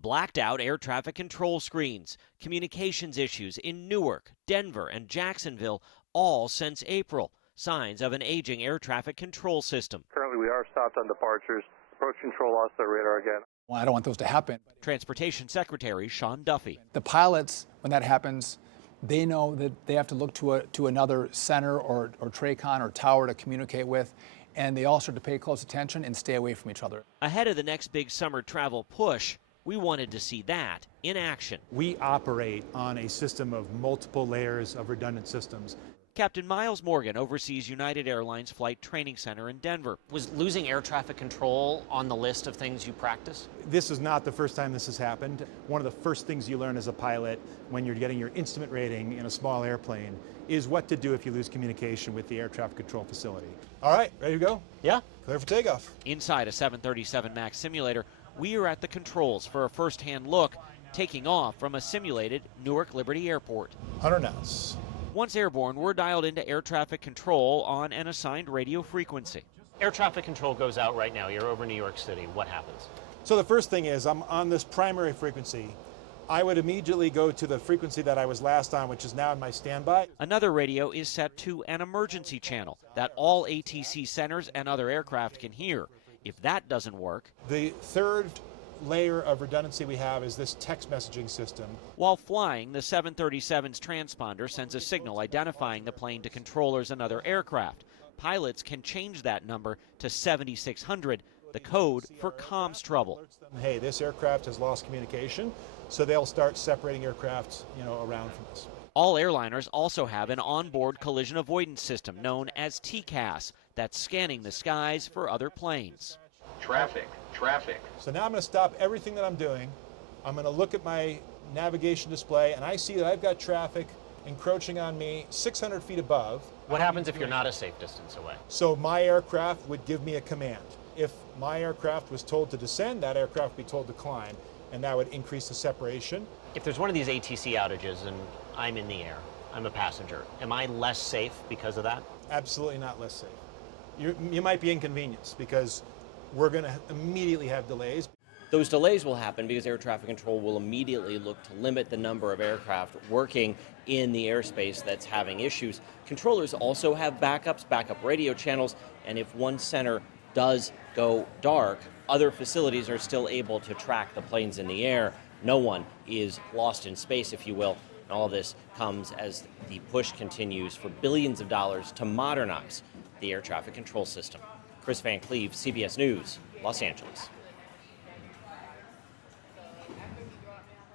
Blacked out air traffic control screens, communications issues in Newark, Denver, and Jacksonville, all since April. Signs of an aging air traffic control system. Currently, we are stopped on departures. Approach control lost their radar again. Well, I don't want those to happen. Transportation Secretary Sean Duffy. The pilots, when that happens, they know that they have to look to another center or TRACON or tower to communicate with, and they all start to pay close attention and stay away from each other. Ahead of the next big summer travel push, we wanted to see that in action. We operate on a system of multiple layers of redundant systems. Captain Miles Morgan oversees United Airlines Flight Training Center in Denver. Was losing air traffic control on the list of things you practice? This is not the first time this has happened. One of the first things you learn as a pilot when you're getting your instrument rating in a small airplane is what to do if you lose communication with the air traffic control facility. All right, ready to go? Yeah. Clear for takeoff. Inside a 737 MAX simulator, we are at the controls for a first-hand look, taking off from a simulated Newark Liberty Airport. 100 knots. Once airborne, we're dialed into air traffic control on an assigned radio frequency. Air traffic control goes out right now. You're over New York City. What happens? So the first thing is I'm on this primary frequency. I would immediately go to the frequency that I was last on, which is now in my standby. Another radio is set to an emergency channel that all ATC centers and other aircraft can hear. If that doesn't work, the third layer of redundancy we have is this text messaging system. While flying, the 737's transponder sends a signal identifying the plane to controllers and other aircraft. Pilots can change that number to 7600, the code for comms trouble. Hey, this aircraft has lost communication, so they'll start separating aircraft, around from us. All airliners also have an onboard collision avoidance system known as TCAS that's scanning the skies for other planes. Traffic. So now I'm going to stop everything that I'm doing. I'm going to look at my navigation display, and I see that I've got traffic encroaching on me 600 feet above. What happens if you're not a safe distance away? So my aircraft would give me a command. If my aircraft was told to descend, that aircraft would be told to climb, and that would increase the separation. If there's one of these ATC outages and I'm in the air, I'm a passenger, am I less safe because of that? Absolutely not less safe. You might be inconvenienced because we're going to immediately have delays. Those delays will happen because air traffic control will immediately look to limit the number of aircraft working in the airspace that's having issues. Controllers also have backup radio channels, and if one center does go dark, other facilities are still able to track the planes in the air. No one is lost in space, if you will. And all this comes as the push continues for billions of dollars to modernize the air traffic control system. Kris Van Cleave, CBS News, Los Angeles.